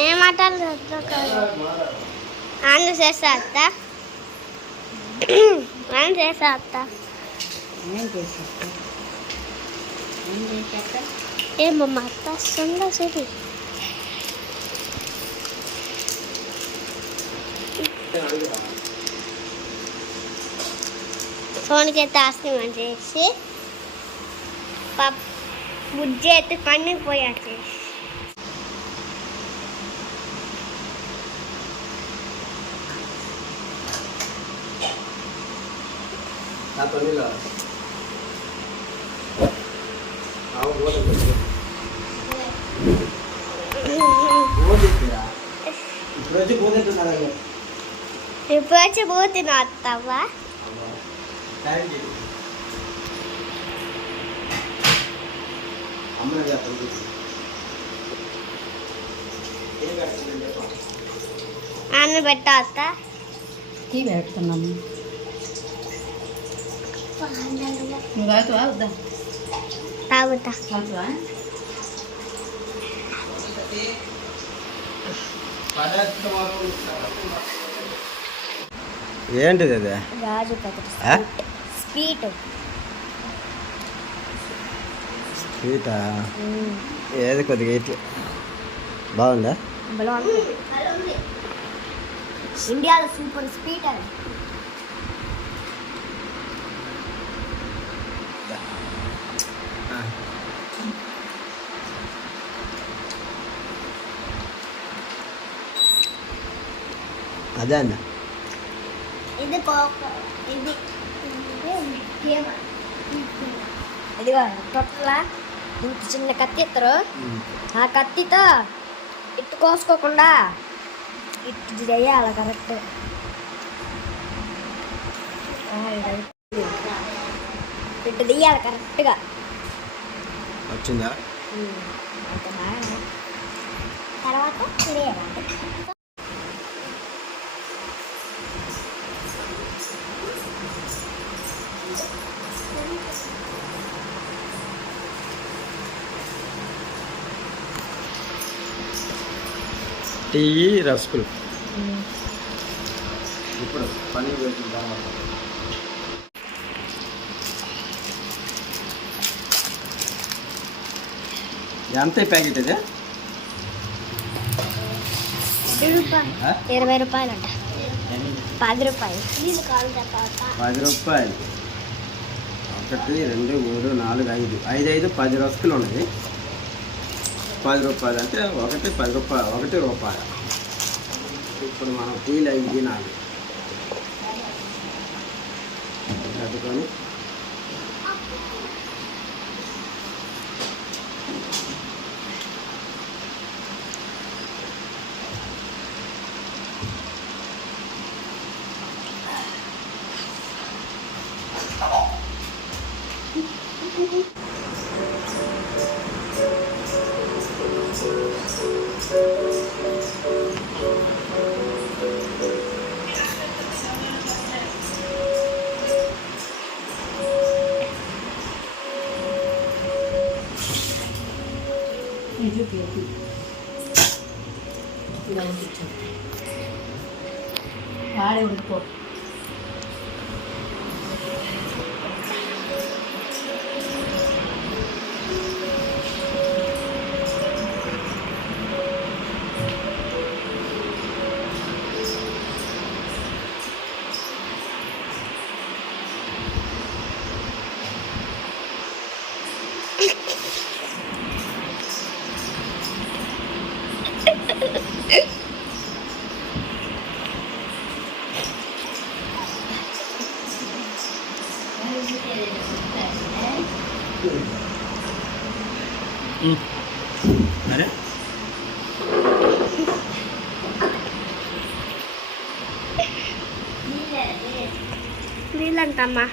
ఏం మాట్లాడలేదు ఆన్ చేస్తా అత్త. ఆన్ చేస్తా అత్త. ఏమమ్మా అత్త? వస్తుందా సరే ఫోన్కి అయితే ఆస్తి చేసి పప్ బుజ్జి అయితే పండుగ పోయాச்சு నా పనిలో ఆవు గోడ ఇప్పుడు వచ్చి పోతుంటున్నారా ఇప్పుడు వచ్చి పోతున్నా అత్తవ్వ థ్యాంక్ యూ కడుతుంది చెప్పండి అన్న పెట్టా అత్త. టీ పెడుతున్నాము నువ్వు తాగుతావా వద్దా? తాగుతా. తాగుతావా? ఏంటిది అది? రాజు పత్రి ఆ? స్వీట్ స్వీటా ఏది కొద్దిగా ఇట్లా బాగుందా ఇండియాలో సూపర్ స్వీట్ అది అదే అన్న ఇది కోక ఇది ఇదిగో టొట్ల ఇంత చిన్న కత్తి ఇస్తారు ఆ కత్తితో ఇట్టు కోసుకోకుండా ఇట్టు చేయాలి కరెక్ట్ ఇట్టు తీయాలి కరెక్ట్గా వచ్చిందా తర్వాత టీ రసకులు ఇప్పుడు పని ఎంత ప్యాకెట్ ఇది? ఇరవై రూపాయలు అంట పది రూపాయలు. పది రూపాయలు. ఒకటి రెండు మూడు నాలుగు ఐదు. ఐదు ఐదు పది రసకులు ఉన్నాయి. పది రూపాయలు అంటే ఒకటి పది రూపాయలు ఒకటి రూపాయలు. ఇప్పుడు మనం టీలు అవి తినాలి కట్టుకొని వాడే ఉడికిపో Nilan tama.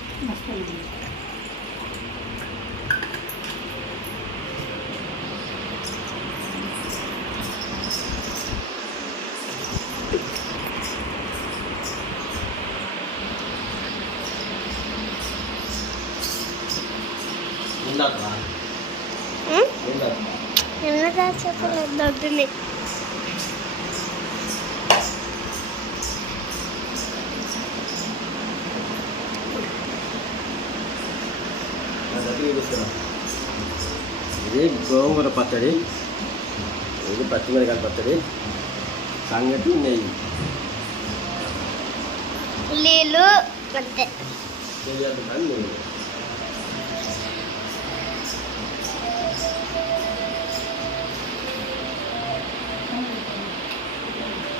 Bunda tuh. Hmm? Bunda. Bunda tuh coklat dog nih. దొడ్డుని ఇది గోంగూర పచ్చడి. ఇది పచ్చిమిరకాయల పచ్చడి. సంగటి నెయ్యి. నీళ్ళు అంతే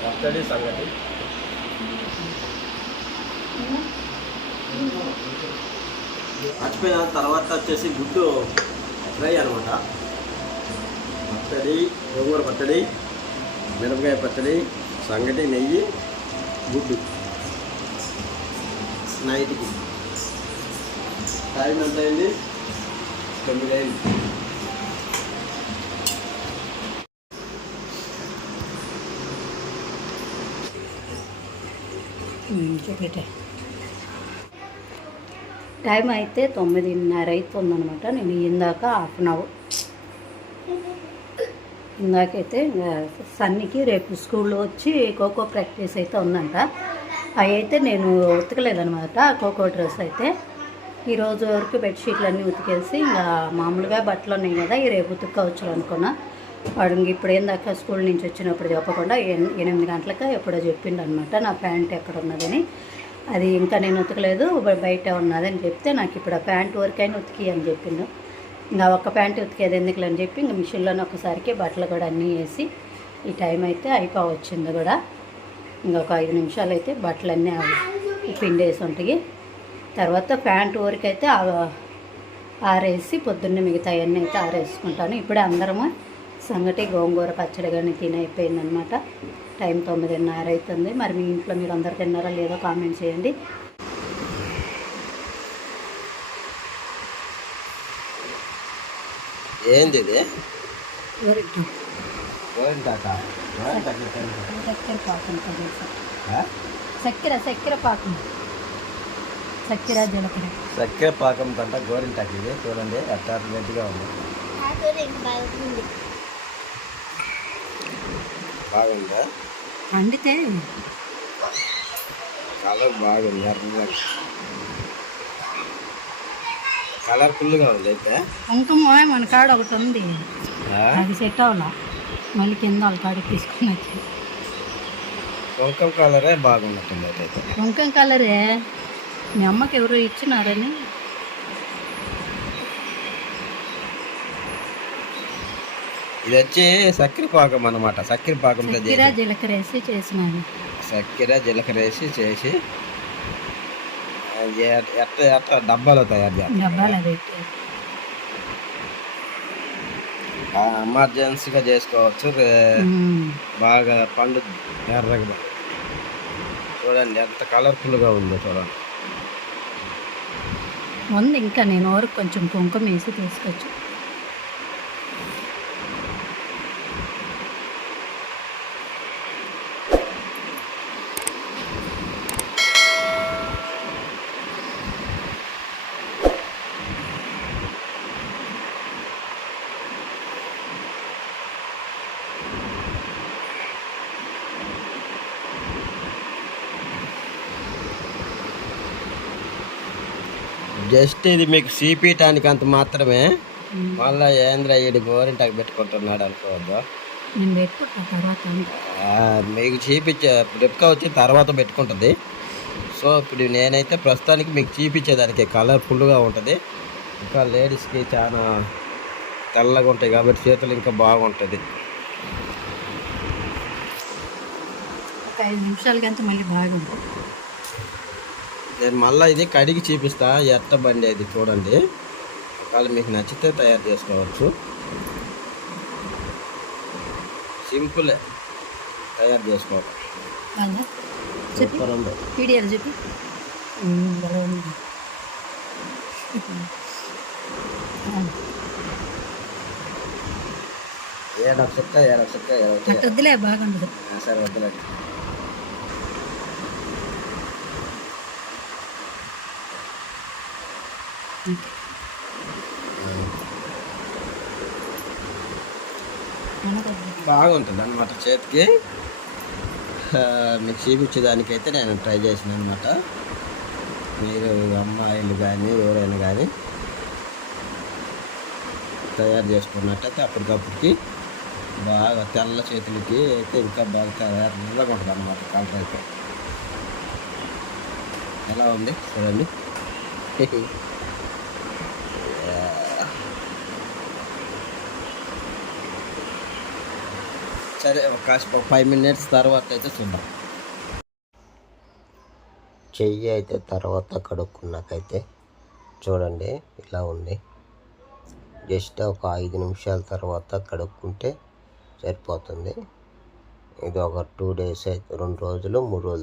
పచ్చడి సంగటి. మర్చిపోయిన తర్వాత వచ్చేసి గుడ్డు ఫ్రై అనమాట. పచ్చడి గోంగూర పచ్చడి మిరపకాయ పచ్చడి సంగటి నెయ్యి గుడ్డు. నైట్కి. టైం ఎంత అయింది? తొమ్మిది అయింది. చూపెట్టే టైం అయితే తొమ్మిదిన్నర అవుతుందనమాట నేను ఇందాక హాఫ్ అన్ అవర్. ఇందాకైతే ఇంకా సన్నికి రేపు స్కూల్లో వచ్చి ఖోఖో ప్రాక్టీస్ అయితే ఉందంట. అవి అయితే నేను ఉతకలేదనమాట ఖోఖో డ్రెస్ అయితే. ఈరోజు వరకు బెడ్షీట్లు అన్నీ ఉతికేసి ఇంకా మామూలుగా బట్టలు ఉన్నాయి కదా ఈ రేపు ఉతుక్కోవచ్చు అనుకున్నా. వాడు ఇప్పుడు ఏందాక స్కూల్ నుంచి వచ్చినప్పుడు చెప్పకుండా ఎనిమిది గంటలకు ఎప్పుడో చెప్పిండు అనమాట నా ప్యాంట్ ఎక్కడ ఉన్నదని అది ఇంకా నేను ఉతకలేదు బయట ఉన్నదని చెప్తే నాకు ఇప్పుడు ఆ ప్యాంట్ వరకైనా ఉతికి అని చెప్పిండు. ఇంకా ఒక్క ప్యాంట్ ఉతికేది ఎందుకులని అని చెప్పి ఇంకా మిషన్లోనే ఒకసారికి బట్టలు కూడా అన్నీ వేసి ఈ టైం అయితే అయిపోవచ్చింది కూడా. ఇంకొక ఐదు నిమిషాలు అయితే బట్టలు అన్నీ పిండేసి ఉంటాయి. తర్వాత ప్యాంట్ ఊరికైతే ఆరేసి పొద్దున్నే మిగతా అవన్నీ అయితే ఆరేసుకుంటాను. ఇప్పుడే అందరము సంగటి గోంగూర పచ్చడి కానీ తిని అయిపోయిందనమాట టైం తొమ్మిదిన్నర అవుతుంది. మరి మీ ఇంట్లో మీరు అందరు తిన్నారా లేదో కామెంట్ చేయండి. ఏంది ఇది? చక్కెర. చక్కెర పాకం. చక్కెర జీలకర్ర. చక్కెర పాకం కంట గోరింటాకు ఇది. చూడండి అట్లా ఉంది. బాగుంది? వండితే కలర్ బాగుంది ఎర్రగా కలర్ఫుల్గా ఉంది అయితే? కుంకుమ మన కాడ ఒకటి ఉంది? అది సెట్ అవ్వాల? మళ్ళీ కింద వాళ్ళ కాడికి తీసుకుని వచ్చి. కలరే బాగున్నట్టుంది అయితే. కుంకుమ కలరే మీ అమ్మకి ఎవరో ఇచ్చినారని. ఇది వచ్చి చక్కెర పాకం అన్నమాట చక్కెర చేసి జీలకర్ర వేసి చక్కెర జీలకర్ర వేసి చేసి ఎట్ట ఎట్ట డబ్బాలో తయారు చేస్తారు. ఎమర్జెన్సీగా చేసుకోవచ్చు. బాగా పండు ఎర్రగా చూడండి ఎంత కలర్ఫుల్గా ఉందో చూడండి. ఉంది ఇంకా నేను వరకు కొంచెం కుంకుమ వేసి తీసుకొచ్చు జస్ట్ ఇది మీకు సీపీయటానికి అంత మాత్రమే. మళ్ళీ ఏంద్ర ఈడు గోరింటాకు పెట్టుకుంటున్నాడు అనుకోవద్దు. మీకు చూపించే రిప్కా వచ్చి తర్వాత పెట్టుకుంటుంది. సో ఇప్పుడు నేనైతే ప్రస్తుతానికి మీకు చూపించేదానికి కలర్ఫుల్గా ఉంటుంది. ఇంకా లేడీస్కి చాలా తెల్లగా ఉంటాయి కాబట్టి చేతులు ఇంకా బాగుంటుంది. ఒక ఐదు నిమిషాలకంతా మళ్ళీ బాగుంటుంది. నేను మళ్ళీ ఇది కడిగి చూపిస్తా. ఎట్ట బండి అది చూడండి. వాళ్ళు మీకు నచ్చితే తయారు చేసుకోవచ్చు. సింపుల్ తయారు చేసుకోవాలి సూపర్ ఉంది. చెప్పి. ఏడొక సరే వద్దులే. బాగుంటుంది అనమాట చేతికి. మీకు చూపించేదానికైతే నేను ట్రై చేసిన అనమాట మీరు అమ్మాయిలు కానీ ఎవరైనా కానీ తయారు చేసుకున్నట్టయితే అప్పటికప్పటికి బాగా తెల్ల చేతులకి అయితే ఇంకా బాగా తయారు నల్లగా ఉంటుంది అనమాట కలర్ అయితే. ఎలా ఉంది? సరే అండి సరే ఒక ఫైవ్ మినిట్స్ తర్వాత అయితే చూద్దాం. చెయ్యి అయితే తర్వాత కడుక్కున్నాకైతే చూడండి ఇలా ఉంది. జస్ట్ ఒక ఐదు నిమిషాల తర్వాత కడుక్కుంటే సరిపోతుంది. ఇది ఒక టూ డేస్ అయితే రెండు రోజులు మూడు రోజులు.